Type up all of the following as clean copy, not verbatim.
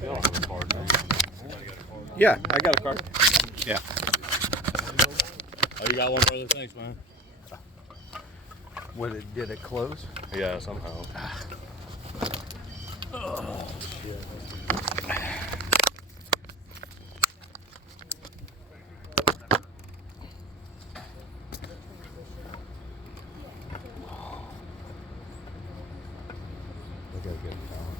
You don't have a card, do you? Yeah, I got a card. Yeah. Oh, you got one, brother? Thanks, man. Did it close? Yeah, somehow. Oh, shit. I gotta get it down.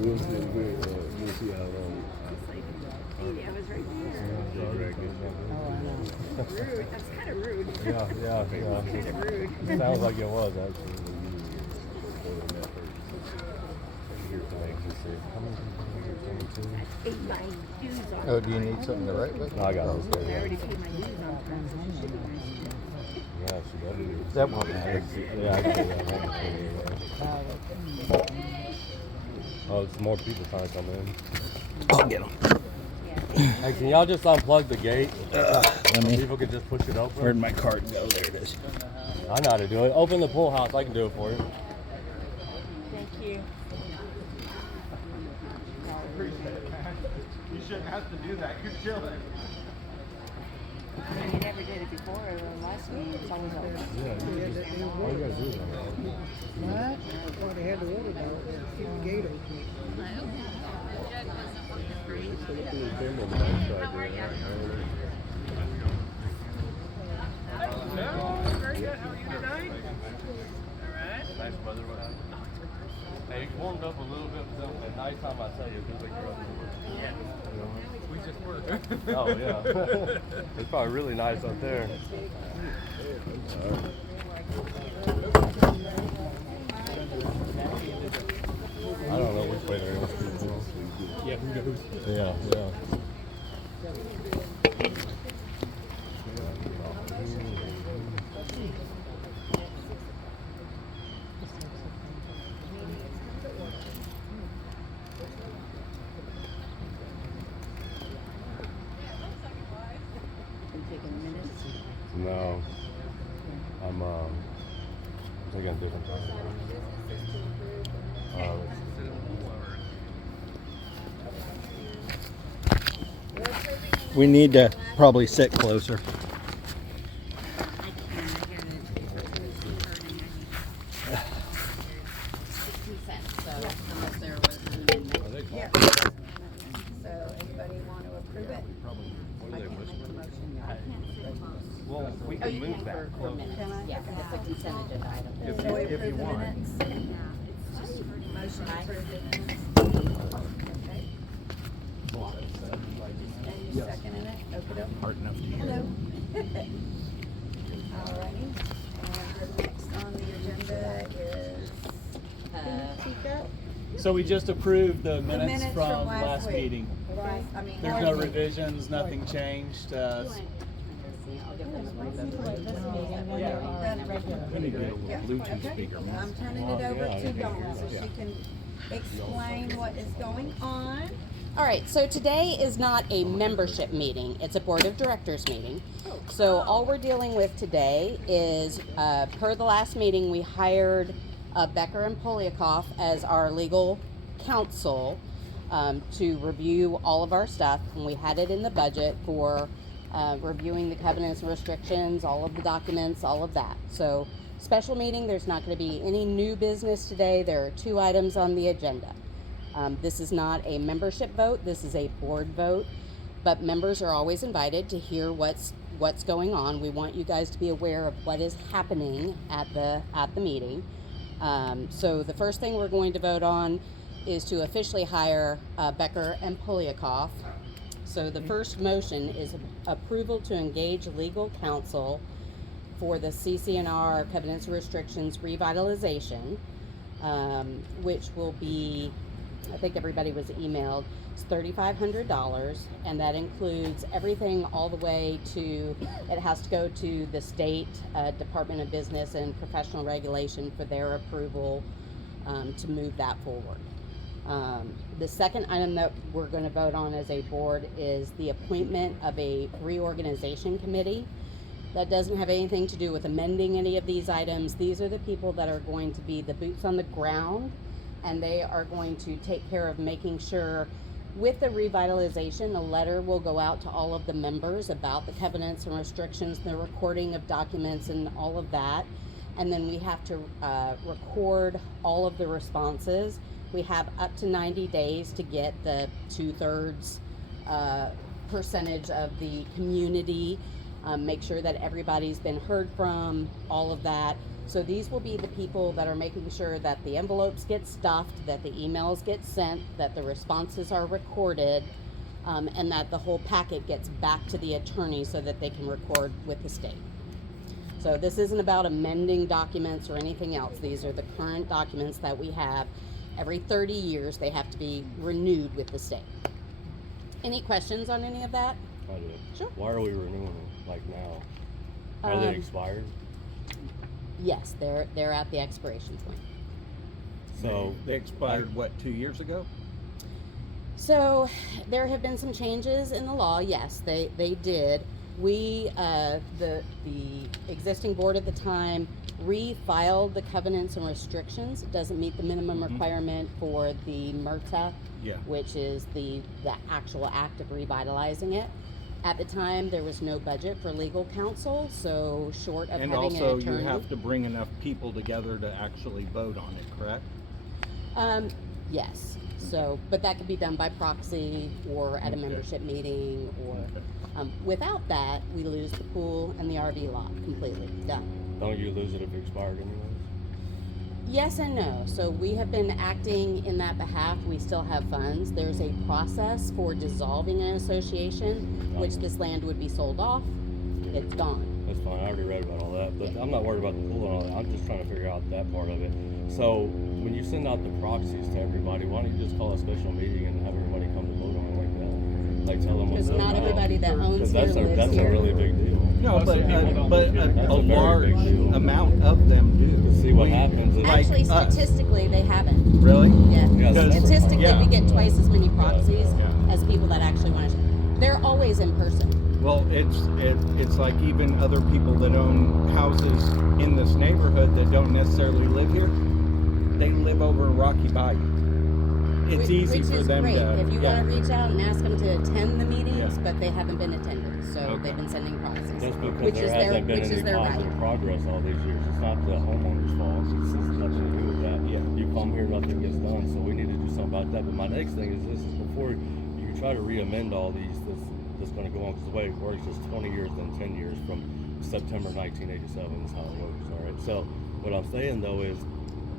We'll see how long. I was right there. Rude. That's kind of rude. Yeah. Kind of rude. Sounds like it was actually. I paid my dues on. Oh, do you need something to write with? No, I got it. I already paid my dues on. Yeah, she does. That won't matter. Yeah, I can do that. Oh, it's more people trying to come in. I'll get them. Hey, can y'all just unplug the gate? Let me. People can just push it open. Where'd my card go? There it is. I know how to do it. Open the pool house. I can do it for you. Thank you. You shouldn't have to do that. You're chilling. You never did it before or last week. It's always open. Yeah, all you gotta do is What? Well, they had the water down there. Keep the gate open. Very good. How are you tonight? All right. Nice weather. Hey, it warmed up a little bit, but at nighttime I tell you, it feels like you're up north. Yeah. We just were. Oh yeah. It's probably really nice up there. I don't know which way they're going. Yeah, who knows? Yeah. Been taking minutes. No. I'm taking a different time. We need to probably sit closer. So anybody want to approve it? Well, we can move that close. Yeah, it's a consent agenda item. So if you want. Motion to approve the minutes. Okay. And you seconding it? Okey-doke. Hard enough to hear. Hello. Alrighty. And the next on the agenda is, can you speak up? So we just approved the minutes minutes from last week. meeting. Right, I mean. There's no revisions, nothing changed. I'm turning it over to Dawn so she can explain what is going on. All right, so today is not a membership meeting, it's a board of directors meeting. So all we're dealing with today is, per the last meeting, we hired Becker and Poliakoff as our legal counsel to review all of our stuff, and we had it in the budget for reviewing the covenants and restrictions, all of the documents, all of that. So special meeting, there's not going to be any new business today. There are 2 items on the agenda. This is not a membership vote, this is a board vote, but members are always invited to hear what's going on. We want you guys to be aware of what is happening at the meeting. So the first thing we're going to vote on is to officially hire Becker and Poliakoff. So the first motion is approval to engage legal counsel for the CC&R Covenants and Restrictions Revitalization, which will be I think everybody was emailed. It's $3,500, and that includes everything all the way to, it has to go to the state Department of Business and Professional Regulation for their approval to move that forward. The second item that we're going to vote on as a board is the appointment of a reorganization committee. That doesn't have anything to do with amending any of these items. These are the people that are going to be the boots on the ground, and they are going to take care of making sure with the revitalization, a letter will go out to all of the members about the covenants and restrictions, the recording of documents and all of that. And then we have to record all of the responses. We have up to 90 days to get the 2/3 percentage of the community. Make sure that everybody's been heard from, all of that. So these will be the people that are making sure that the envelopes get stuffed, that the emails get sent, that the responses are recorded, and that the whole packet gets back to the attorney so that they can record with the state. So this isn't about amending documents or anything else. These are the current documents that we have. Every 30 years, they have to be renewed with the state. Any questions on any of that? I do. Sure. Why are we renewing them like now? Are they expired? Yes, they're at the expiration point. So They expired, what, 2 years ago? So there have been some changes in the law. Yes, they did. We, the existing board at the time, refiled the covenants and restrictions. It doesn't meet the minimum requirement for the MRTA, Yeah. which is the actual act of revitalizing it. At the time, there was no budget for legal counsel, so short of And having also, an you attorney. have to bring enough people together to actually vote on it, correct? Yes. So, but that could be done by proxy or at a Okay. membership meeting, or Okay. without that, we lose the pool and the RV lot completely. Done. don't you lose it if it expired anyways? Yes and no. So we have been acting in that behalf. We still have funds. There's a process for dissolving an association, which this land would be sold off. It's gone. That's fine. I already read about all that, but I'm not worried about the pool and all that. I'm just trying to figure out that part of it. So when you send out the proxies to everybody, why don't you just call a special meeting and have everybody come to vote on it like that? Like tell them what's Because not going on. everybody that owns 'Cause here lives that's here. a really big deal. No, Most but of the people don't live here. That's a a very large big deal. amount of them do. To see what happens is like Actually, us. statistically, they haven't. Really? Yeah. Yeah, Statistically, yeah. we get twice as many proxies Yeah. as people that actually want to. They're always in person. Well, it's like even other people that own houses in this neighborhood that don't necessarily live here, they live over in Rocky Bayou. It's easy Which for is them great. to. If you yeah. want to reach out and ask them to attend the meetings, Yeah. but they haven't been attended, so Okay. they've been sending proxies. That's because which there is hasn't been which is any their positive right. progress all these years. It's not the homeowner's fault. It's nothing to do with that. Yeah. You come here, nothing gets done, so we need to do something about that. But my next thing is this: is before you try to re-amend all these, that's going to go on, because the way it works is 20 years, then 10 years from September 1987 is how it works. All right. So what I'm saying though is,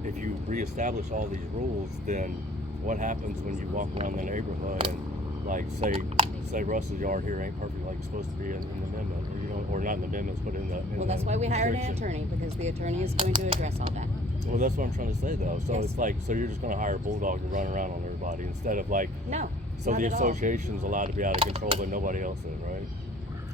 if you reestablish all these rules, then what happens when you walk around the neighborhood and, like, say Russell's yard here ain't perfect like it's supposed to be in the amendment, or, you know, or not in the amendments, but in the. Well, that's why we hired an restriction. attorney, because the attorney is going to address all that. Well, that's what I'm trying to say though. So Yes. it's like, so you're just going to hire a bulldog to run around on everybody instead of like, No. so not the at all. association's allowed to be out of control, but nobody else is, right?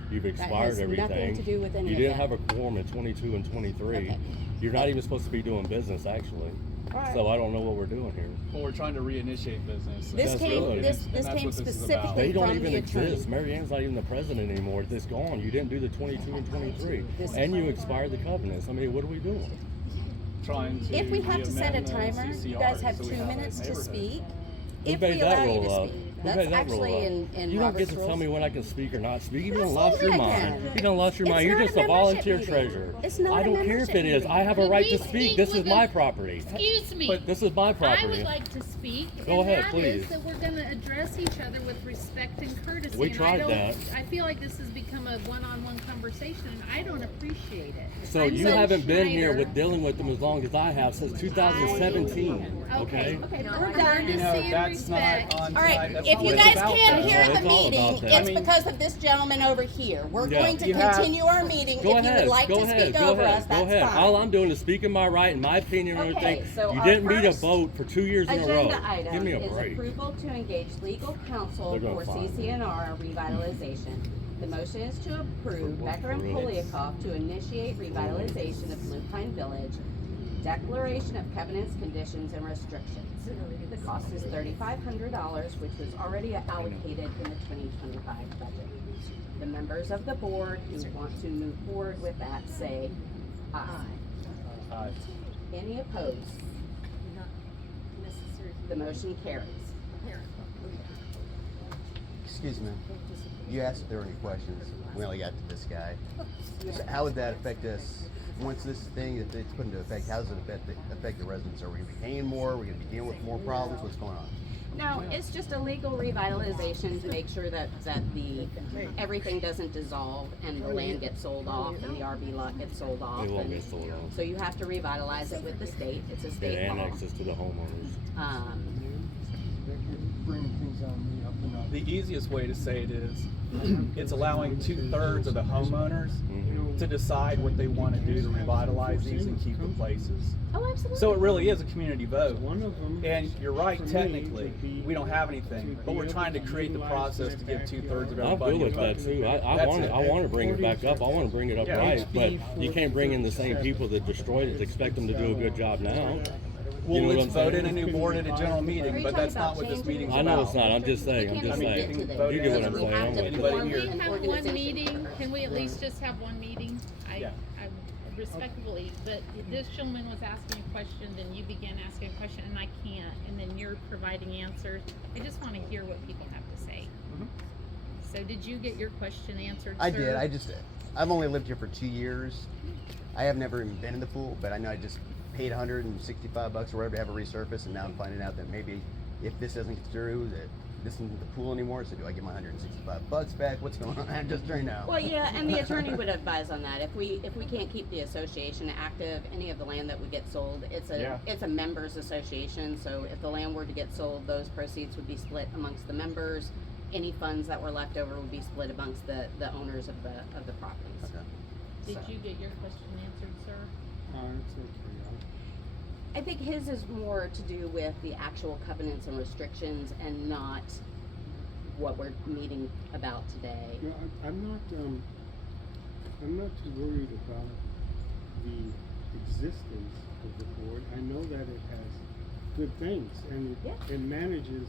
You've expired has everything. nothing to do with any you of didn't that. have a quorum in 22 and 23. Okay. You're not even supposed to be doing business actually. Alright. So I don't know what we're doing here. Well, we're trying to reinitiate business. This That's came really- this and this that's came what this is about. specifically They don't from even the attorney. exist. Mary Ann's not even the president anymore. It's gone. You didn't do the 22 and 23. This- And you expired the covenants. I mean, what are we doing? Trying to If we have to set a re-amend the timer, you CCR guys have so we 2 a minutes to neighborhood. speak. Who If made we that allow you rule to up? speak. Who That's made that actually rule up? in You don't Robert's get to tell rules. me when I can speak or not speak. You done Well, lost your hold mind. on. You done lost your It's mind. You're not just a a volunteer membership meeting. treasurer. It's not I a don't care if membership it is. I have a Could right we to speak. speak This is with my us? property. Excuse me. But this is my I property. would like to speak. Go ahead, and that please. is that we're going to address each other with respect and courtesy. We and tried I don't, that. I feel like this has become a one-on-one conversation, and I don't appreciate it. So I'm you Zoe haven't been here Schneider. with dealing with them as long as I have since 2017. Okay. Okay, No, we're I'm done. You know, Courtesy and that's not respect. on All right, time. That's If you what it's guys about, can't though. hear It's the all meeting, about that. I it's mean- because of this gentleman over here. We're Yeah. going to You have- continue our meeting. Go If you ahead. would like go to ahead. speak go over ahead. us, go that's ahead. fine. All I'm doing is speaking my right and my opinion and Okay, everything. so You our didn't meet a first vote for 2 years in a row. Agenda item Give me a is break. approval to engage legal counsel They're for gonna find me. CCNR revitalization. The motion is to approve what Becker and rules? Poliakoff to initiate revitalization of Blue Pine Village, declaration of covenants, conditions, and restrictions. The cost is $3,500, which was already allocated in the 2025 budget. The members of the board who want to move forward with that say aye. Any opposed? The motion carries. Excuse me. You asked if there were any questions. We only got to this guy. So how would that affect us once this thing, if it's put into effect? How does it affect the residents? Are we going to be paying more? Are we going to be dealing with more problems? What's going on? No, it's just a legal revitalization to make sure that everything doesn't dissolve and the land gets sold off and the RV lot gets sold off. It won't and get sold off. So you have to revitalize it with the state. It's a It state law. annexes to the homeowners. Bringing things on me up and up. The easiest way to say it is, it's allowing 2/3 of the homeowners Mhm. to decide what they want to do to revitalize these and keep the places. Oh, absolutely. So it really is a community vote. One of them. And you're right, for me, technically, would be we don't have anything, to but be we're able trying to to create the utilize process my to give 2/3 of backyard. I'm everybody good a with that vote. too. I That's want it. to bring it back up. I want to bring it up Yeah. right, but you can't bring in the same people that destroyed it to expect them to do a good job now. Well, You know what let's I'm vote saying? in a new board at a general meeting, Are you but talking that's not about what this changing meeting's I about. know it's not. I'm just saying. I'm We just can't saying. even get to You there. get what I'm We saying. have to Anybody form need- We an have one organization. meeting, can we at least just have one meeting? Yeah. I respectfully, but this gentleman was asking a question, then you began asking a question, and I can't, and then you're providing answers. I just wanna hear what people have to say. So did you get your question answered, I sir? did. I've only lived here for 2 years. I have never even been in the pool, but I know I just paid $165 or whatever to have it resurfaced, and now I'm finding out that maybe if this doesn't get through, that this isn't the pool anymore. So do I get my $165 back? What's going on? I'm just trying to know. Well, yeah, and the attorney would advise on that. If we can't keep the association active, any of the land that would get sold, it's a members association. So if the land were to get sold, those proceeds would be split amongst the members. Any funds that were left over would be split amongst the owners of the properties. Okay. Did So. you get your question answered, sir? It's okay. I think his is more to do with the actual covenants and restrictions and not what we're meeting about today. No, I'm not too worried about the existence of the board. I know that it has good things and it manages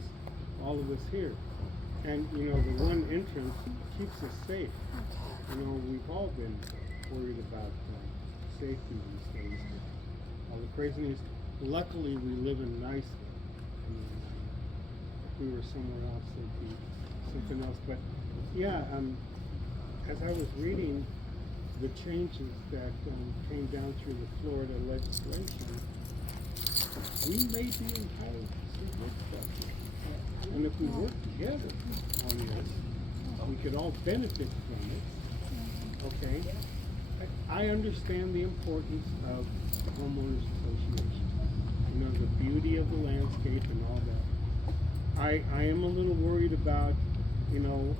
all of us here. And you know, the one entrance keeps us safe. You know, we've all been worried about safety these days. All the craziness. Luckily, we live in nicely. I mean, if we were somewhere else, it'd be something else. But yeah, as I was reading the changes that came down through the Florida legislation, we may be entitled to some good stuff. And if we work together on this, we could all benefit from it. Okay? I understand the importance of the homeowners association. You know, the beauty of the landscape and all that. I am a little worried about, you know,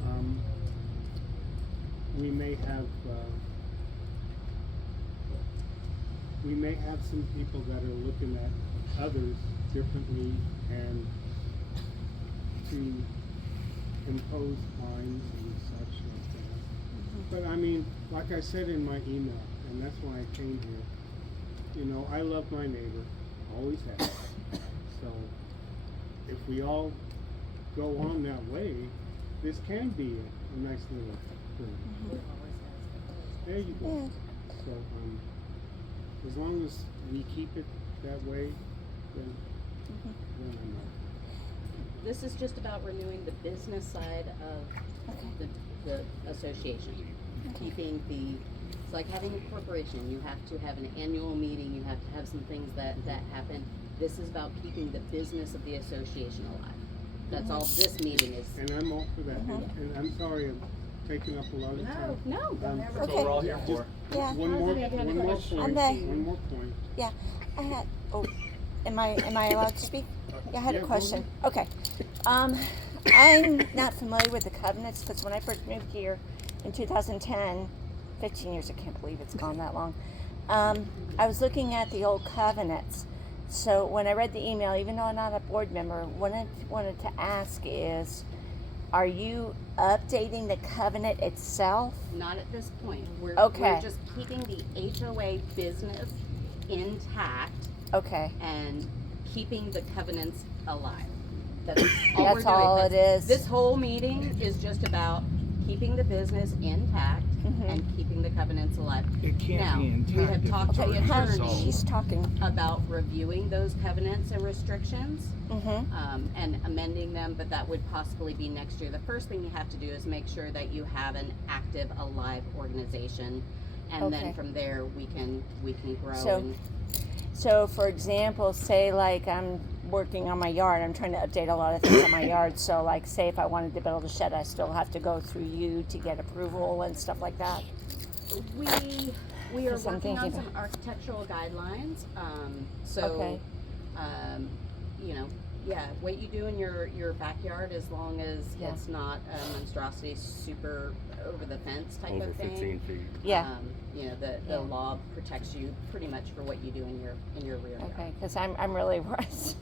we may have some people that are looking at others differently and to impose fines and such like that. But I mean, like I said in my email, and that's why I came here, you know, I love my neighbor, always have. So if we all go on that way, this can be a nice little thing. There you go. So as long as we keep it that way, then I'm not. This is just about renewing the business side of the association. Keeping it's like having a corporation. You have to have an annual meeting. You have to have some things that happen. This is about keeping the business of the association alive. That's all this meeting is. And I'm all for that. And I'm sorry I'm taking up a lot of time. No. That's what we're all here for. Yeah. One more point. One more point. Yeah, I had. Oh, am I allowed to speak? Yeah, I had a Yeah, go question. Okay. I'm not familiar with the covenants because when I first moved here in 2010, 15 years, I can't believe it's gone that long. I was looking at the old covenants. So when I read the email, even though I'm not a board member, wanted to ask is, are you updating the covenant itself? Not at this point. We're Okay. just keeping the HOA business intact Okay. and keeping the covenants alive. That's all That's we're doing. all it is. This whole meeting is just about keeping the business intact and keeping the covenants alive. It can't now, be intact we have if talked it's to the already How attorney she's talking. about reviewing those covenants and restrictions and amending them, but that would possibly be next year. The first thing you have to do is make sure that you have an active, alive organization, and then from there we can grow. So for example, say like I'm working on my yard, I'm trying to update a lot of things on my yard. So like say if I wanted to build a shed, I still have to go through you to get approval and stuff like that. We are Yes, I'm working on thinking some architectural guidelines. You know, what you do in your backyard, as long as it's not a monstrosity super over the fence type Over of thing. 15 feet. Yeah. You know, the law protects you pretty much for what you do in your rear yard. Okay, because I'm really Long as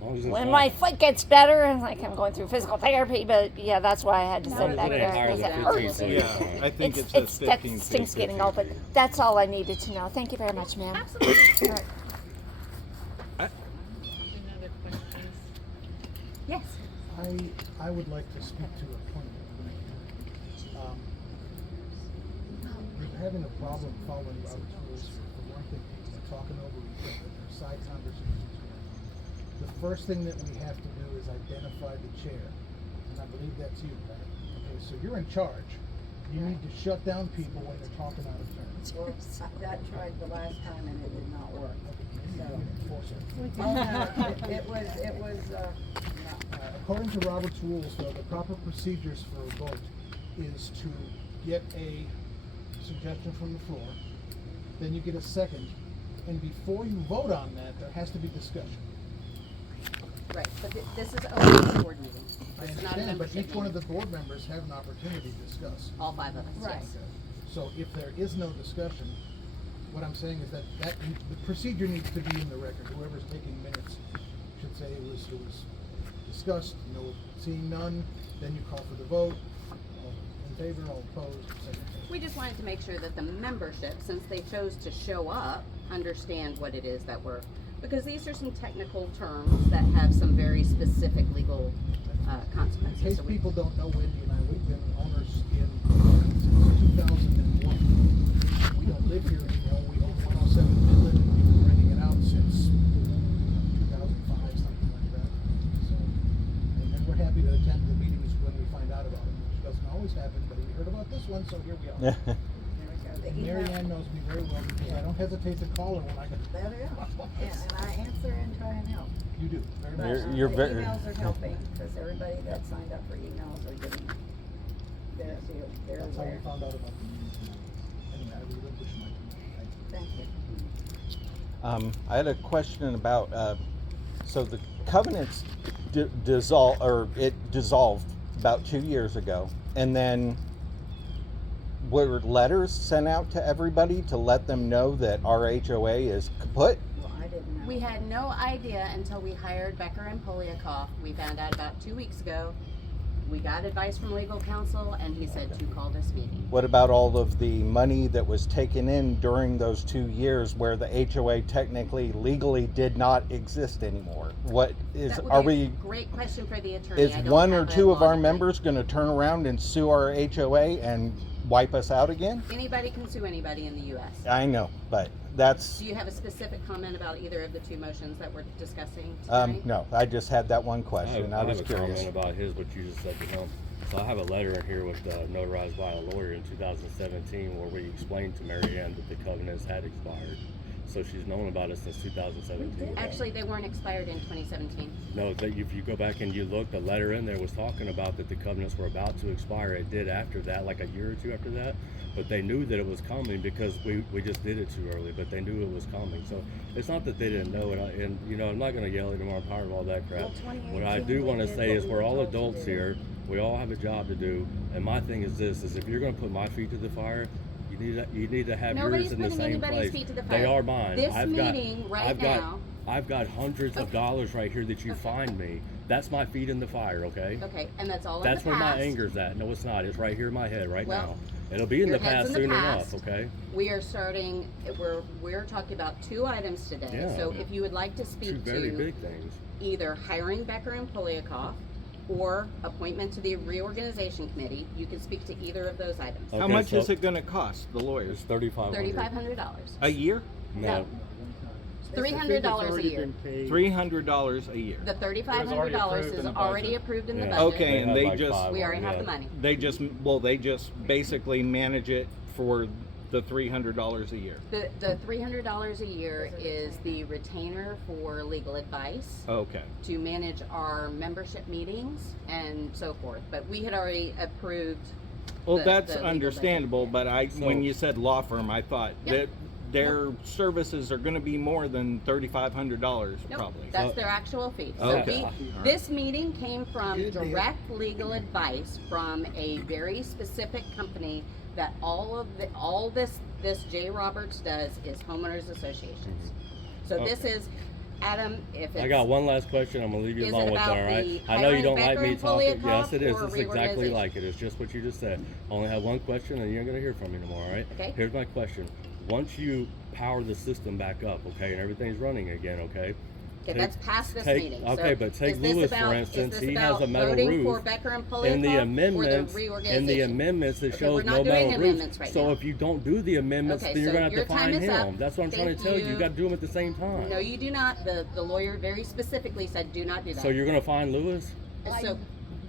when it's my not- foot gets better and like I'm going through physical therapy, but yeah, that's why I had to long sit as back it ain't there. higher because than it 15 hurts. feet, Yeah, it's fine. I think it It's says that 15 stinks feet. getting old, but that's all I needed to know. Thank you very much, ma'am. Absolutely. All right. Another question. Yes. I would like to speak to a point. You're having a problem following Robert's rules for one thing. They're talking over each other. There's side conversations going on. The first thing that we have to do is identify the chair, and I believe that's you, right? Okay, so you're in charge. You need to shut down people when they're talking out of turn. Well, that tried the last time and it did not work. So, enforce it. Oh, no, it was, According to Robert's rules, though, the proper procedures for a vote is to get a suggestion from the floor, then you get a second, and before you vote on that, there has to be discussion. Right, but this is only a board meeting. I It's not a understand, but membership each one of the meeting. board members have an opportunity to discuss. All 5 of us, Right. yes. So if there is no discussion, what I'm saying is that the procedure needs to be in the record. Whoever's taking minutes should say it was discussed, seeing none, then you call for the vote. All in favor, all opposed, second. We just wanted to make sure that the membership, since they chose to show up, understand what it is that because these are some technical terms that have some very specific legal consequences. In case So people don't know, Wendy and I, we've been owners since 2001. We don't live here anymore. We own 107 Midland, and we've been renting it out since 2005, something like that. So, and we're happy to attend the meetings when we find out about it, which doesn't always happen, but we heard about this one, so here we are. there we go. The And email- Mary Ann knows me very well because I don't hesitate to call her when I There we go. Yeah, and I answer and try and help. You do, very But, much. You're the very- emails are helping, because everybody that signed up for emails are getting, they're That's how we aware. found out about the meetings. Anyway, I relinquish my time. Thank you. I had a question about, so the covenants dissolved about 2 years ago, and then were letters sent out to everybody to let them know that our HOA is kaput? Well, I didn't know. we had no idea until we hired Becker and Poliakoff. We found out about 2 weeks ago. We got advice from legal counsel, and he said to call this meeting. What about all of the money that was taken in during those 2 years where the HOA technically legally did not exist anymore? What is, That would are be a we, great question for the attorney. is I don't one or have a two of our logically. members gonna turn around and sue our HOA and wipe us out again? Anybody can sue anybody in the U.S. I know, but that's, Do you have a specific comment about either of the 2 motions that we're discussing tonight? no, I just had that one I question. I have was a curious. comment about his, what you just said to him. So I have a letter in here with notarized by a lawyer in 2017 where we explained to Mary Ann that the covenants had expired. So she's known about it since 2017. Actually, they weren't expired in 2017. No, that if you go back and you look, the letter in there was talking about that the covenants were about to expire. It did after that, like a year or two after that. But they knew that it was coming because we just did it too early. But they knew it was coming. So it's not that they didn't know it. And you know, I'm not going to yell at them. I'm tired of all that crap. What I do want to say is we're all adults here. We all have a job to do. And my thing is this: is if you're going to put my feet to the fire, you need to have Nobody's yours in the putting same anybody's place. feet to the They fire. are mine. This meeting right now. I've got hundreds of dollars right here that you find me. That's my feet in the fire, okay? Okay, and that's all That's in the where past. my anger's at. No, it's not. It's right here in my head right Well, now. It'll be in your the head's past in the soon past. enough, okay? We are starting. We're talking about 2 items today. Yeah. So if you would like to Two speak very to big things. either hiring Becker and Poliakoff or appointment to the reorganization committee, you can speak to either of those items. How Okay, much so is it going to cost the lawyers? It's $3,500. $3,500. A year? No. $300 a year. $300 a year. The $3,500 is already approved in the Yeah. budget. Okay, and have they like just- 5 We already on, have yeah. the money. They just basically manage it for the $300 a year. The $300 a year is the retainer for legal advice Okay. to manage our membership meetings and so forth. But we had already approved. Well, the that's legal understandable, budget. but when you said law firm, I thought Yep. that their services are going to be more than $3,500 Nope, probably. that's their actual fee. Okay. So this meeting came from direct legal advice from a very specific company that all this J. Roberts does is homeowners associations. So this Okay. is Adam. If it's, I got one last question. I'm gonna leave you Is alone it with it, about all right? the I know you hiring don't like Becker me and talking. Poliakoff Yes, it is. or It's exactly reorganization? like it. It's just what you just said. I only have one question, and you're gonna hear from me tomorrow, all right? Okay. Here's my question. Once you power the system back up, okay, and everything's running again, okay? Okay, that's past this meeting. Okay, So but take is this Lewis about- for is instance. this He has about a metal voting roof. for Becker and In Poliakoff the or the amendments, reorganization? it Okay, shows we're not no doing metal roof. amendments right so now. if you don't do the amendments, Okay, then you're so gonna have your to time find is up. him. That's what I'm trying to Thank tell you. you. You got to do them at the same time. No, you do not. The lawyer very specifically said do not do that. So you're gonna find Lewis? So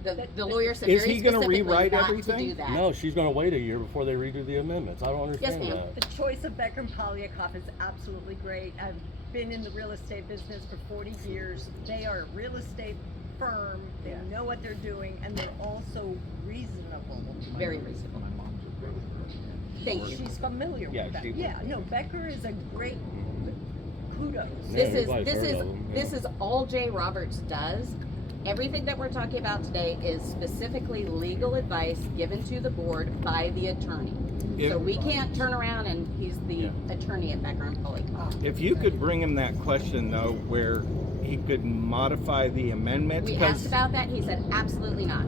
the lawyer said Is very he gonna specifically rewrite not everything? to do that. No, she's gonna wait a year before they redo the amendments. I don't understand ma'am. that. The choice of Becker and Poliakoff is absolutely great. I've been in the real estate business for 40 years. They are a real estate firm. They know what they're doing, and they're also reasonable. Very reasonable. Thank you. She's familiar Yeah, with that. she would Yeah, be. no, Becker is a great kudos. Yeah, This everybody's is heard of him, yeah. this is all J. Roberts does. Everything that we're talking about today is specifically legal advice given to the board by the attorney. So we can't turn around and he's the attorney at Becker and Poliakoff. If you could bring him that question though, where he could modify the amendment, We asked about that. He said absolutely not.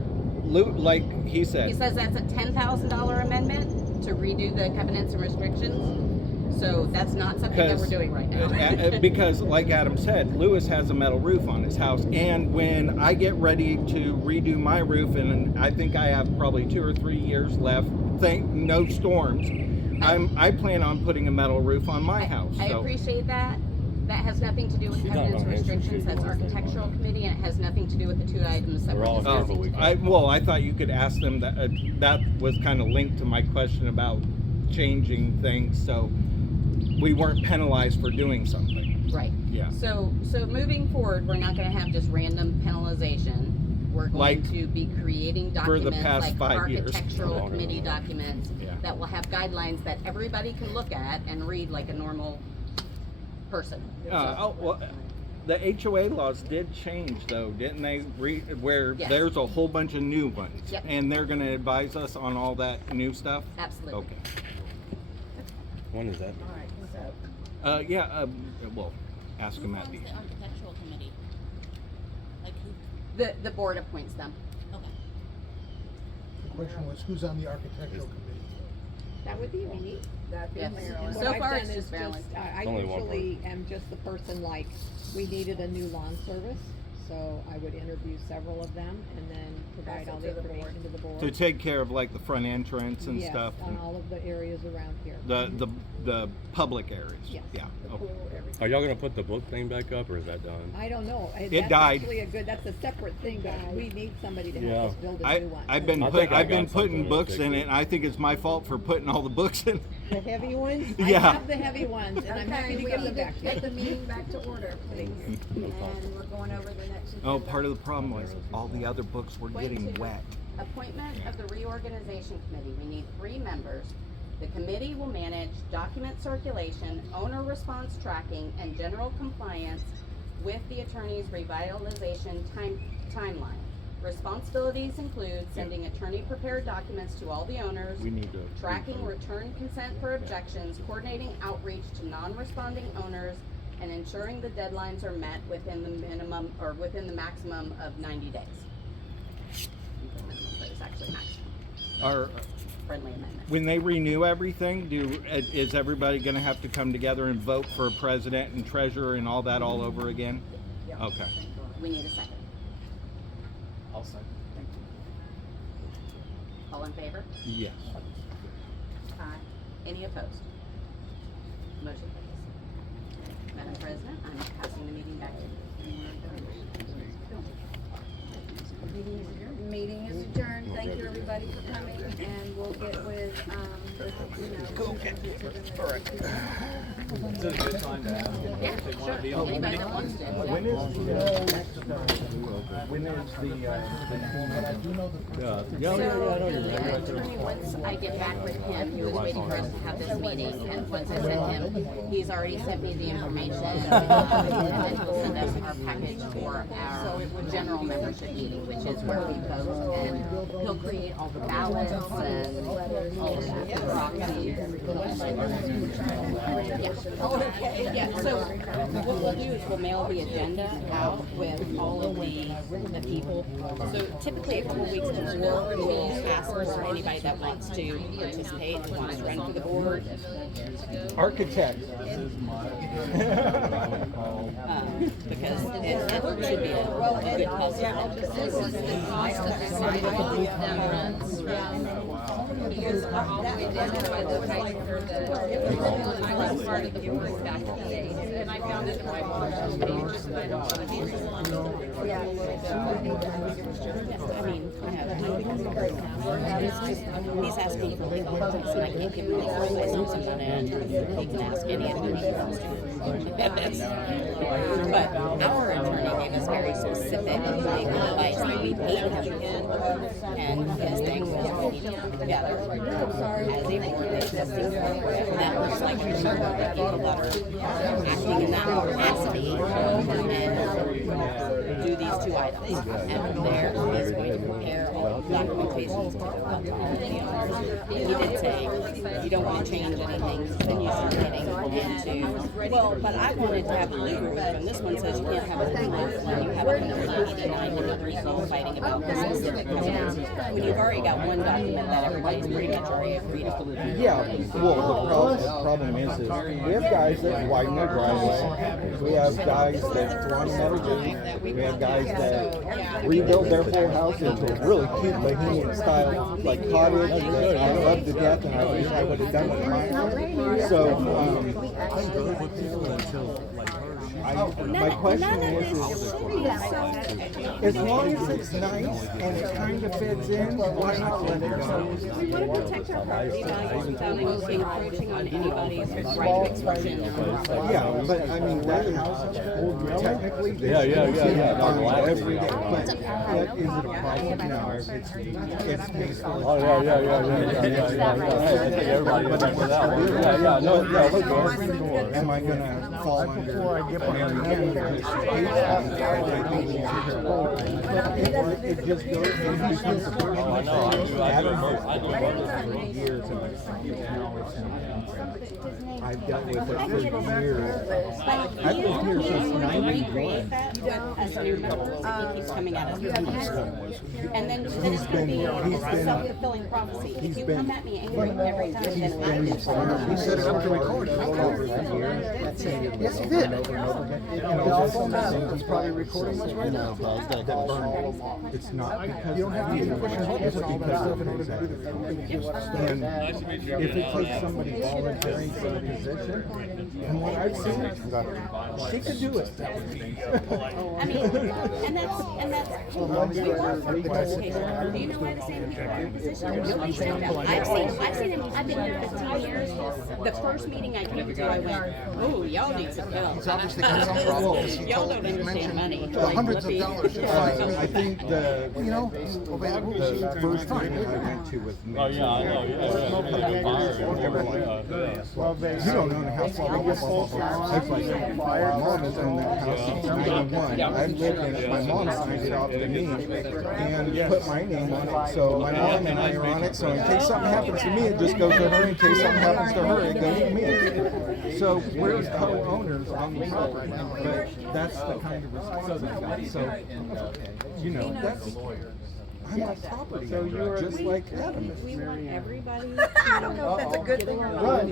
like he He said, says that's a $10,000 amendment to redo the covenants and restrictions. So that's not something that we're doing right now. because like Adam said, Lewis has a metal roof on his house, and when I get ready to redo my roof, and I think I have probably 2 or 3 years left, no storms, I plan on putting a metal roof on my house. I so. appreciate that. That has nothing to do with She's not covenants and gonna answer restrictions. shit. That's architectural committee, and it has nothing to do with the 2 items that We're we're all here, discussing but we today. I thought you could ask them that. That was kind of linked to my question about changing things, so we weren't penalized for doing something. Right. Yeah. So moving forward, we're not going to have just random penalization. We're going Like, to be creating for the documents past like 5 years. architectural committee documents Yeah. that will have guidelines that everybody can look at and read like a normal person. Well, the HOA laws did change though, didn't they? Where Yes. there's a whole bunch of new ones, Yep. and they're going to advise us on all that new stuff. Absolutely. Okay. When is that? Well, ask them at the end. architectural committee? Like who? The board appoints them. Okay. The question was, who's on the architectural committee? That would be me. That'd be Yes. Marilyn. So What I've far, done it's is just Marilyn. I Only one usually am just the person like, we needed a new lawn service, so I would interview several of them and then provide all the information to the board. To take care of like the front entrance and Yes, stuff. on all of the areas around here. The public areas. Yes. Yeah. The Okay. pool, everything. Are y'all gonna put the book thing back up, or is that done? I don't know. It died. That's a separate thing, but we need somebody to Yeah. help us build a new one. I've been I think I I've been got something putting to books fix in it. it, and I think it's my fault for putting all the books in. The heavy ones? Yeah. I have the heavy ones, and I'm happy to we give need them back to you. get the meeting back to order, please. And we're going over the next. Oh, agenda. part of the problem was all the other books were getting wet. Appointment of the reorganization committee. We need 3 members. The committee will manage document circulation, owner response tracking, and general compliance with the attorney's revitalization timeline. Responsibilities include sending attorney-prepared documents to all the owners, We need to. tracking return consent for objections, coordinating outreach to non-responding owners, and ensuring the deadlines are met within the minimum or within the maximum of 90 days. But it's actually maximum. Our, Friendly amendment. when they renew everything, is everybody gonna have to come together and vote for a president and treasurer and all that all over again? Okay. We need a second. I'll second. All in favor? Yes. Aye. Any opposed? Motion carries. Madam President, I'm passing the meeting back to you. Meeting is adjourned. Thank you, everybody, for coming, and we'll get with, All right. Is it a good time to ask them if they want to be on the Anybody meeting? that wants to. When is So, attorney, once I get back with him, he was waiting for us to have this meeting, and once I sent him, he's already sent me the information, and then he'll send us our package for our general membership meeting, which is where we vote, and he'll create all the ballots and all of that, proxies. Yeah, so what we'll do is we'll mail the agenda out with all of the people. So typically a couple weeks before, we'll ask for anybody that wants to participate, wants to run for the board. Architect. Because it should be a good possibility. This is the cost of the site that runs from, because we're all the way down by the height for I was part of the board back in the days, and I found it in my mom's pages, but I don't want to be as long. I mean, he's asking for legal advice, and I can't give him legal advice on someone, he can ask any attorney he wants to. But our attorney gave us very specific legal advice that we paid him, and his thing was we need to come together as a board, existing board, that looks like a board of people that are acting in that capacity, and do these 2 items. And from there, he's going to prepare all the documentation to all the owners. He did say, you don't want to change anything, then you start getting into, well, but I wanted to have a blue roof, and this one says you can't have a blue roof when you have 189 different people fighting about this specific covenant. When you've already got one document that everybody's pretty much already agreed on. Yeah, well, the problem is we have guys that widen their driveways, we have guys that throw on metal roofs, we have guys that rebuild their whole house into a really cute bohemian style, like cottage, that I love to death, and I wish I would have done with mine. So, my question is, as long as it's nice and it kind of fits in, why not let it go? We want to protect our property values without encroaching on anybody's right to expression. Yeah, but I mean, that house, technically, they Yeah. every day, but is it a problem? No, it's basically. Oh, yeah. Hey, I think everybody understands that. Yeah, no, Am I gonna fall under Mary Ann? It just goes, it becomes a personal I know, thing. I do both. For years, and I've dealt with it for years. I've lived here since '91. As an member, he keeps coming at us with these. And then it's going to be a self-fulfilling prophecy. If you come at me angry every time, then I do. He set it up to record it. Yes, he did. It's probably recording us right now. It's not because You don't have to even push your buttons and all that stuff in order to do the and if it takes somebody volunteering for the position, and what I've seen, she could do it. I mean, and that's, we want for participation. Do you know why the same people are in position? Nobody stepped out. I've seen him, I've been here 15 years. The first meeting I came to, I went, oh, y'all need some help. He's obviously got some problem because Y'all don't understand money. the hundreds of dollars. I think the You know, the first meeting I went to with me. Oh yeah, I know. You don't own a house. I was like, my mom has owned that house since '91. I lived in it. My mom signed it off to me and put my name on it. So my mom and I are on it. So in case something happens to me, it just goes to her. In case something happens to her, it goes to me. So we're co-owners on the property. But that's the kind of responsibility. So you know, that's. I'm a property owner, just like Adam. We want everybody. I don't know if that's a good thing or not.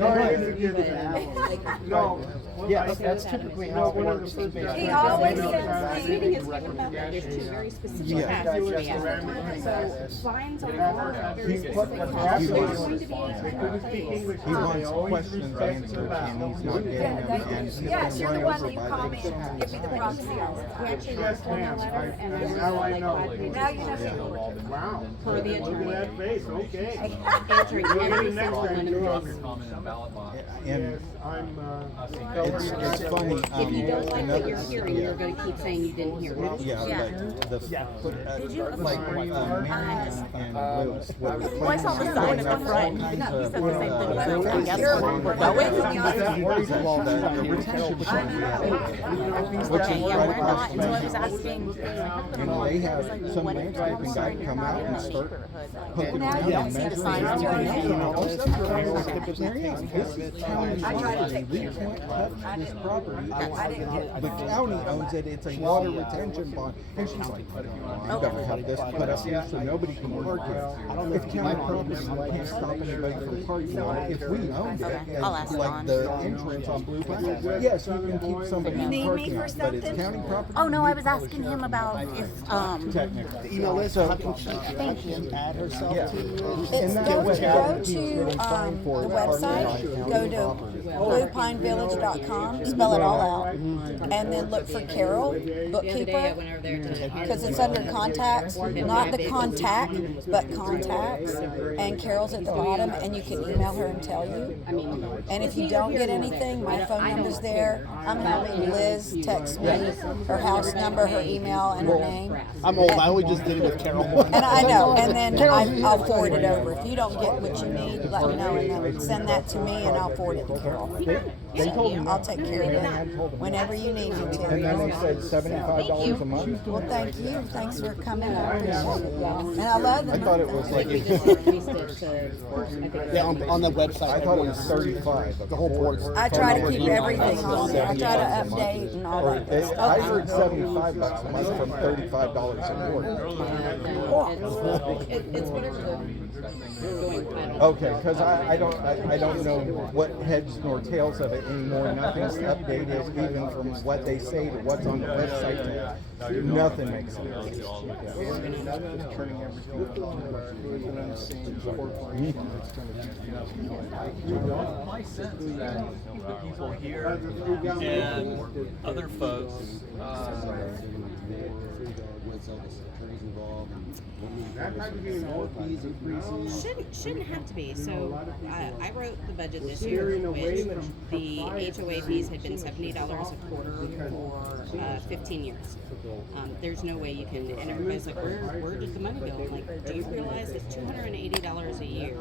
No, Yes, that's typically how it works. He always says, Meeting is given about that. There's two very specific tasks to be asked. So fines are all very specific tasks. There's going to be a place. he wants questions answered and he's not getting them. And he's yes, been you're the run one over that you by call me the and give me the proxy all the We time. actually wrote one letter and I Now I was know. like 5 pages. Now you know. Wow. For the attorney. Look at that face, okay. Answering every single one of those. And it's funny. If you don't like what you're hearing, you're going to keep saying you didn't hear it. Yeah, like Marion and Lewis. Well, I saw the sign at the front. You said the same thing. So I guess we're going. Well, the retention which is Yeah, right we're not. across So the I was street. asking. You know, they have some landscaping guy come out and start poking around and measuring and taking all this. Marianne, this is county property. We can't touch this property. The county owns it. It's a water retention pond. And she's like, you better have this put up here so nobody can park here. It's county property. You can't stop anybody from parking on it. If we owned it, I'll ask like Dawn. the entrance on Blue Pine, yes, you can keep somebody You from need me parking for on it, but it's something? county property. Oh, no, I was asking him about if, Technically. Email Liz, So- how can she add herself Yeah. to? it's And go that's to what the website, go to bluepinevillage.com, spell it all out, and then look for Carol, The other day I bookkeeper, went over there to. because it's under contacts, not the contact, but contacts, and Carol's at the bottom, and you can email her and tell you. I mean, And if you don't get anything, my phone number's there. I'm having Liz text me her house number, her email, and her name. I'm old. I only just did it with Carol. And I know, and then I'll forward it over. If you don't get what you need, let me know, and then send that to me, and I'll forward it to Carol. They told me. I'll take care of it whenever you need me And then they to. said $75 a month. Well, thank you. Thanks for coming. I appreciate it, y'all. And I love I them. thought it was like, We just increased it to, I think. Yeah, on the website. I thought it was 35. The whole board. I try to keep everything on there. I try to update and all Or that. I heard $75 a month from $35 a quarter. It's whatever the going plan. Okay, because I don't know what heads nor tails of it anymore. Nothing's updated, even from what they say to what's on the website. Nothing makes sense. My sense is that the people here and other folks, Shouldn't have to be. So I wrote the budget this year, which the HOA fees had been $70 a quarter for 15 years. There's no way you can, and everybody's like, where did the money go? I'm like, do you realize it's $280 a year?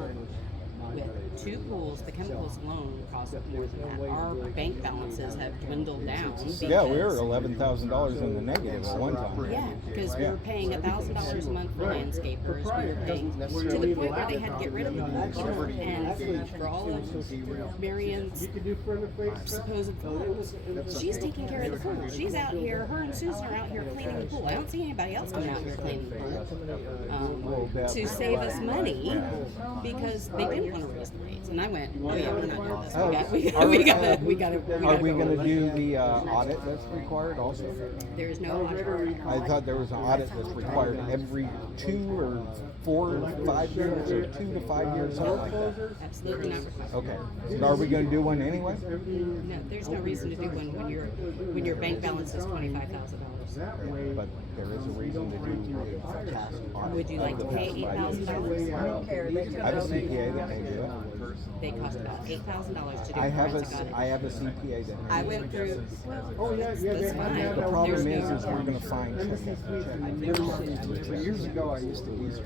With 2 pools, the chemicals alone cost more than that. Our bank balances have dwindled down. Yeah, we were $11,000 in the negative at one time. Yeah, because we were paying $1,000 a month for landscapers. We were paying to the point where they had to get rid of the pool. And for all of Marion's supposed she's taking care of the pool. She's out here. Her and Susan are out here cleaning the pool. I don't see anybody else coming out here cleaning the pool to save us money because they didn't want to raise the rates. And I went, oh yeah, we're not doing this. Oh, We gotta Are we go gonna with do it. the audit that's required also? There is no audit. I thought there was an audit that's required every 2 or 4 or 5 years, or 2 to 5 years, something like that. Absolutely not required. Okay. So are we gonna do one anyway? No, there's no reason to do one when your bank balance is $25,000. But there is a reason to do a past audit. Would you like to pay $8,000? I have a CPA that can do it. They cost about $8,000 to do I have forensic audit. I have a CPA that. I went through. That's fine. The problem is we're gonna find check after check. Years ago, I used to use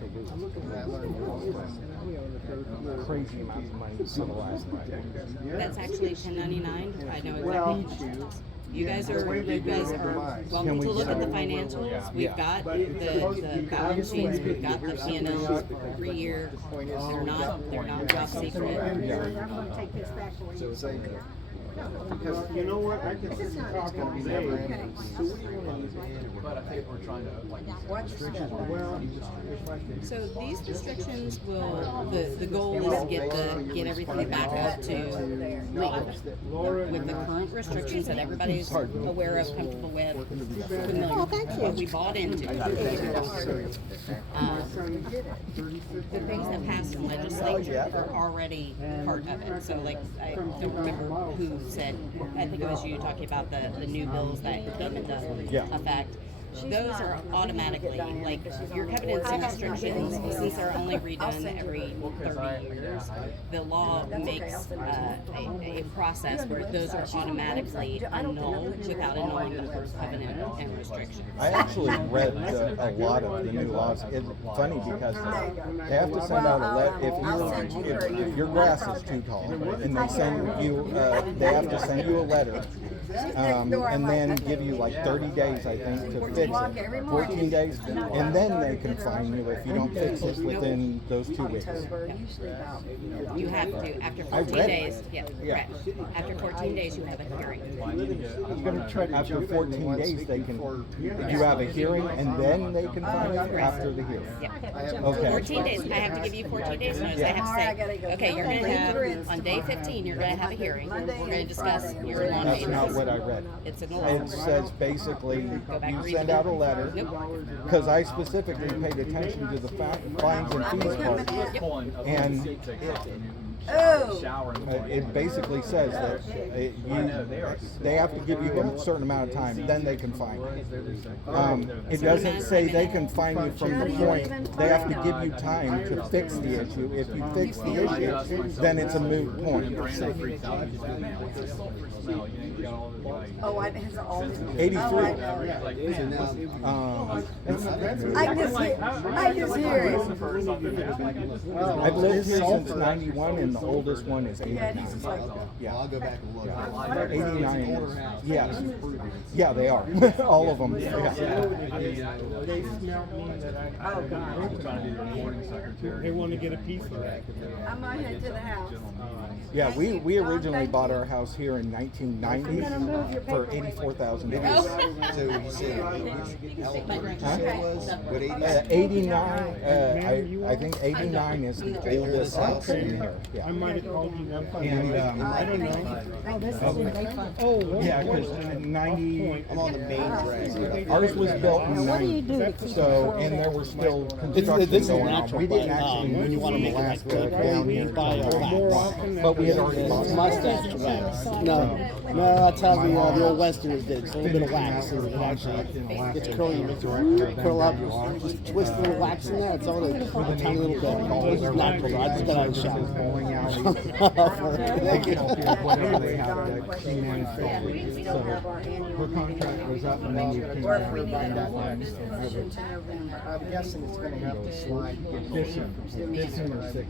crazy amount of money for the last 5 years. That's actually 1099. I know exactly what it is. You guys are welcome to look at the financials. We've got the balance sheets, we've got the P&Ls every year. They're not top secret. I'm gonna take this back for you. Because you know what, I can sit and talk all day. But I think we're trying to So these restrictions will, the goal is to get everything back up to legal. With the current restrictions that everybody's aware of, comfortable with, familiar with, what we bought into. The things that passed in legislature are already part of it. So like, I don't remember who said, I think it was you talking about the new bills that come into effect. Those are automatically, like, your covenants and restrictions, since they're only redone every 30 years, the law makes a process where those are automatically annulled without annulling the first covenant and restrictions. I actually read a lot of the new laws. It's funny because they have to send out a letter if your grass is too tall, and they send you they have to send you a letter. And then give you like 30 days, I think, to fix it. 14 days, and then they can fine you if you don't fix it within those 2 weeks. You have to, after 14 days, correct. After 14 days, you have a hearing. After 14 days, they can, you have a hearing, and then they can fine you after the hearing. Okay. 14 days, I have to give you 14 days notice. I have to say, okay, you're going to have, on day 15, you're going to have a hearing. We're going to discuss your lawn That's maintenance. not what I read. It's in the law. It says basically, you send out a letter, because I specifically paid attention to the fines and fees part, and it basically says that they have to give you a certain amount of time, then they can fine you. It doesn't say they can fine you from the point, they have to give you time to fix the issue. If you fix the issue, then it's a moot point. Oh, it has all this. 83. I just hear it. I've lived here since 91, and the oldest one is 89. Yeah. I'll go back and look. 89. Yes. Yeah, they are. All of them. They smell me that they want to get a piece of that. I'm gonna head to the house. Yeah, we originally bought our house here in 1990 for $84,000. So you said how old was? What 89. I think 89 is the oldest house in here. I Yeah. might have called you one time. And I don't know. Oh, this is Bayfront. Oh, yeah, because 90. I'm on the main drag. Ours was built in What do you 90. do to keep So, and there was still construction This is going on. natural, We didn't but, actually when you move wanna from make it Alaska like down we here buy a to wax. but we had already bought Mustache wax. No, that's how the old Westerners did. It's a little bit of wax, and it actually gets curly. You make it curl up. Just twist a little wax in there. It's all a tiny little bit. This is natural. I just got out of the shower. Thank you. Whatever they have, she managed to. So her contract was up, and then you came down and that line. I'm guessing it's gonna have to slide. 15 or 16.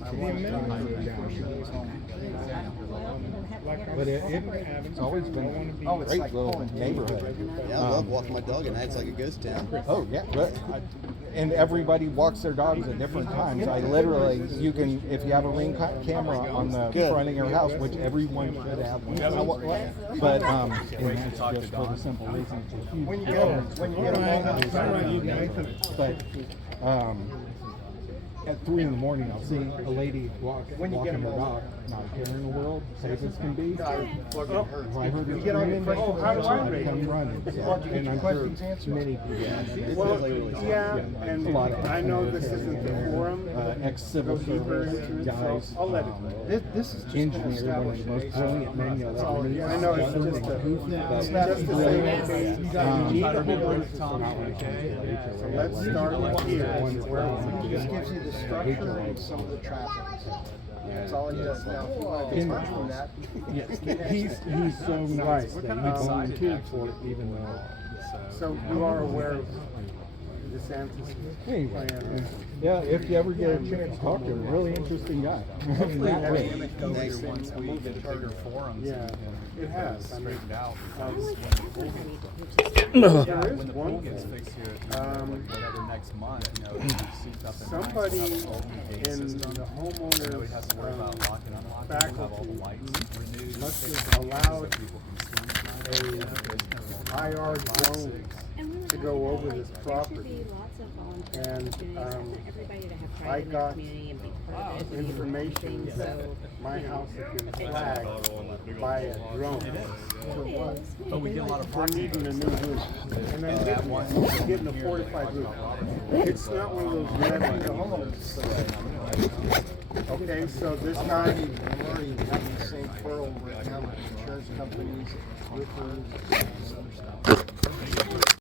But it's always been a great little neighborhood. Yeah, I love walking my dog, and it's like a ghost town. Oh yeah, and everybody walks their dogs at different times. I literally, you can, if you have a ring camera on the front of your house, which everyone should have one. But and that's just for the simple reason it's a huge. When you get a moment, you guys. But at 3 in the morning, I'll see a lady walking her dog, not a care in the world, safe as can be. If I heard her screaming, I'd come running. So, and I'm sure many people. Well, and a lot of I know this isn't the forum. Ex-civil service guys. I'll let it. This is just Engineer, one of the most brilliant men you'll ever meet. I know it's just That's brilliant. You need a So let's start here. It just gives you the structure and some of the traffic. That's all it does now. If you want to touch from that. Yes, he's so nice that he volunteered for it, even though. So you are aware of DeSantis' Anyway, plan? yeah, if you ever get a chance to talk to him, really interesting guy. That way. Once we get a bigger forum, Yeah, it has. I mean, out. there is When the one pool gets thing. fixed here, whatever next month, you know, it's seeped up in Somebody nice, have a whole new gate in system. the homeowner's Nobody has to worry about locking and unlocking. We'll have all faculty the lights renewed, must fixed, have allowed so people can swim. IR drone to go over this property. And I got information that my house has been flagged by a drone. But we get a lot of For needing a new roof. And I'm getting a fortified roof. It's not one of those metal homes. Okay, so this guy, I'm already having the same quarrel right now with insurance companies, roofers, and other stuff.